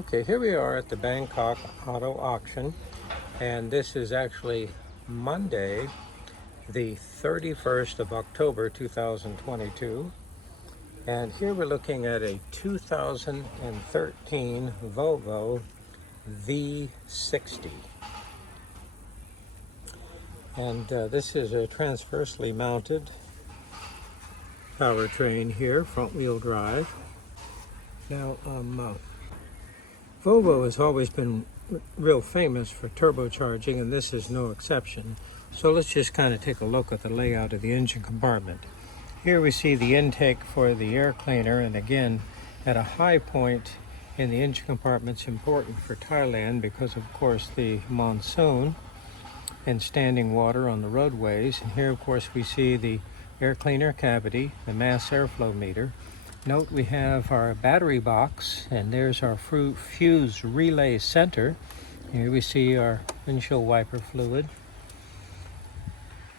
Okay, here we are at the Bangkok Auto Auction, and this is actually Monday, the 31st of October 2022. And here we're looking at a 2013 Volvo V60. And this is a transversely mounted powertrain here, front wheel drive. Now, Volvo has always been real famous for turbocharging, and this is no exception. So let's just kind of take a look at the layout of the engine compartment. Here we see the intake for the air cleaner, and again, at a high point in the engine compartment is important for Thailand because, of course, the monsoon and standing water on the roadways. And here, of course, we see the air cleaner cavity, the mass airflow meter. Note we have our battery box, and there's our fuse relay center. Here we see our windshield wiper fluid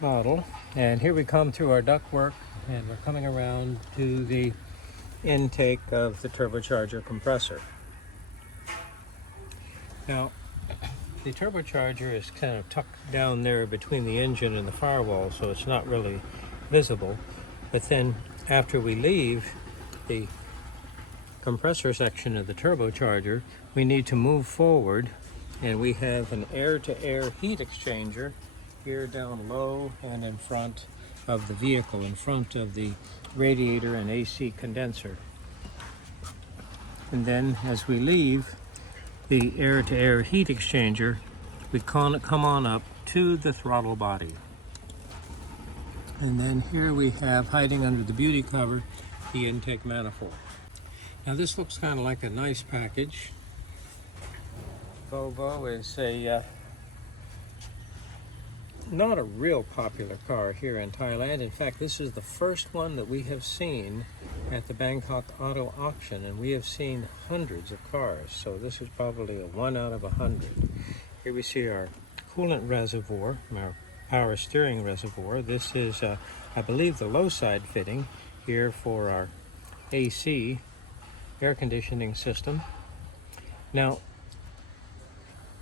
bottle, and here we come through our ductwork, and we're coming around to the intake of the turbocharger compressor. Now, the turbocharger is kind of tucked down there between the engine and the firewall, so it's not really visible. But then after we leave the compressor section of the turbocharger, we need to move forward, and we have an air-to-air heat exchanger here down low and in front of the vehicle, in front of the radiator and AC condenser. And then as we leave the air-to-air heat exchanger, we come on up to the throttle body. And then here we have, hiding under the beauty cover, the intake manifold. Now this looks kind of like a nice package. Volvo is not a real popular car here in Thailand. In fact, this is the first one that we have seen at the Bangkok Auto Auction, and we have seen hundreds of cars, so this is probably a 1 out of 100. Here we see our coolant reservoir, our power steering reservoir. This is, I believe, the low side fitting here for our AC air conditioning system. Now,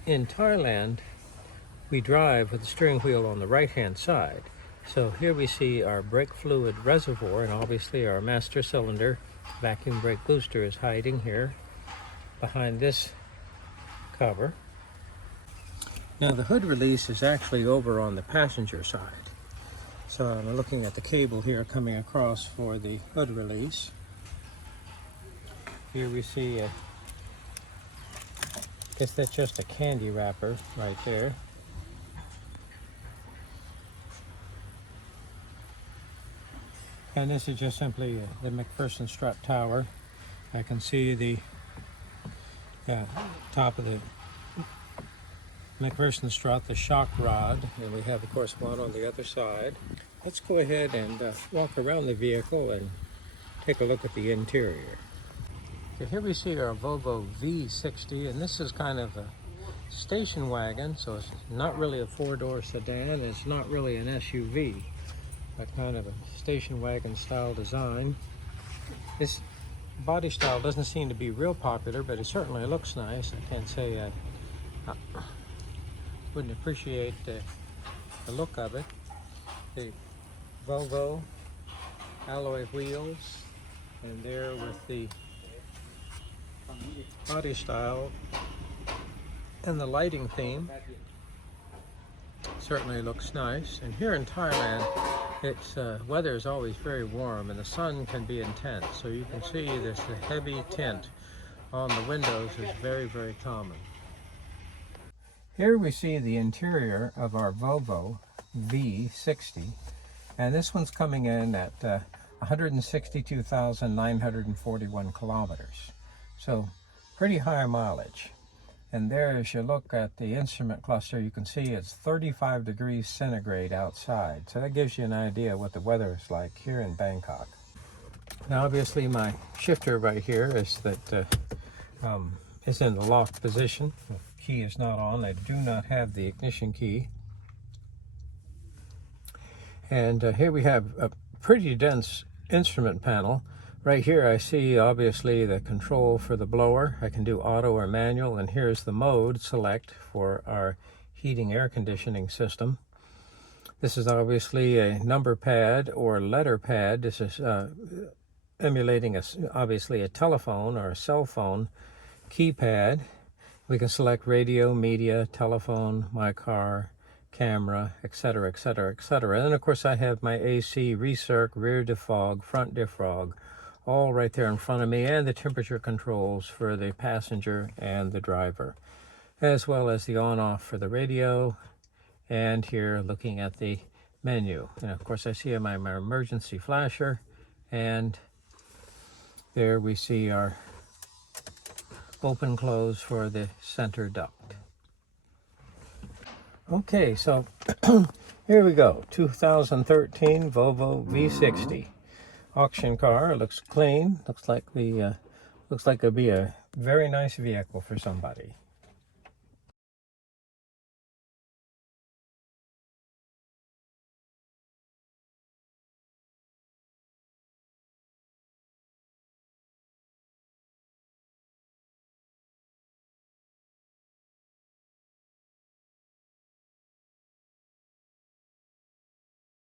in Thailand, we drive with the steering wheel on the right-hand side. So here we see our brake fluid reservoir, and obviously our master cylinder vacuum brake booster is hiding here behind this cover. Now the hood release is actually over on the passenger side. So I'm looking at the cable here coming across for the hood release. Here we see I guess that's just a candy wrapper right there. And this is just simply the McPherson strut tower. I can see the top of the McPherson strut, the shock rod, and we have, of course, one on the other side. Let's go ahead and walk around the vehicle and take a look at the interior. So here we see our Volvo V60, and this is kind of a station wagon, so it's not really a four-door sedan, it's not really an SUV, but kind of a station wagon style design. This body style doesn't seem to be real popular, but it certainly looks nice. I can't say I wouldn't appreciate the look of it. The Volvo alloy wheels, and there with the body style and the lighting theme certainly looks nice. And here in Thailand, its weather is always very warm, and the sun can be intense, so you can see this heavy tint on the windows is very, very common. Here we see the interior of our Volvo V60, and this one's coming in at 162,941 kilometers. So pretty high mileage. And there, as you look at the instrument cluster, you can see it's 35 degrees centigrade outside. So that gives you an idea what the weather is like here in Bangkok. Now obviously my shifter right here is in the locked position. The key is not on. I do not have the ignition key. And here we have a pretty dense instrument panel Right here I see obviously the control for the blower. I can do auto or manual, and here's the mode select for our heating air conditioning system. This is obviously a number pad or letter pad. This is emulating obviously a telephone or a cell phone keypad. We can select radio, media, telephone, my car, camera, etc., etc., etc. And then of course I have my AC, recirc, rear defog, front defog, all right there in front of me, and the temperature controls for the passenger and the driver, as well as the on-off for the radio, and here looking at the menu. And of course I see my emergency flasher, and there we see our open close for the center duct. Okay, so here we go. 2013 Volvo V60 auction car. It looks clean. Looks like it'll be a very nice vehicle for somebody.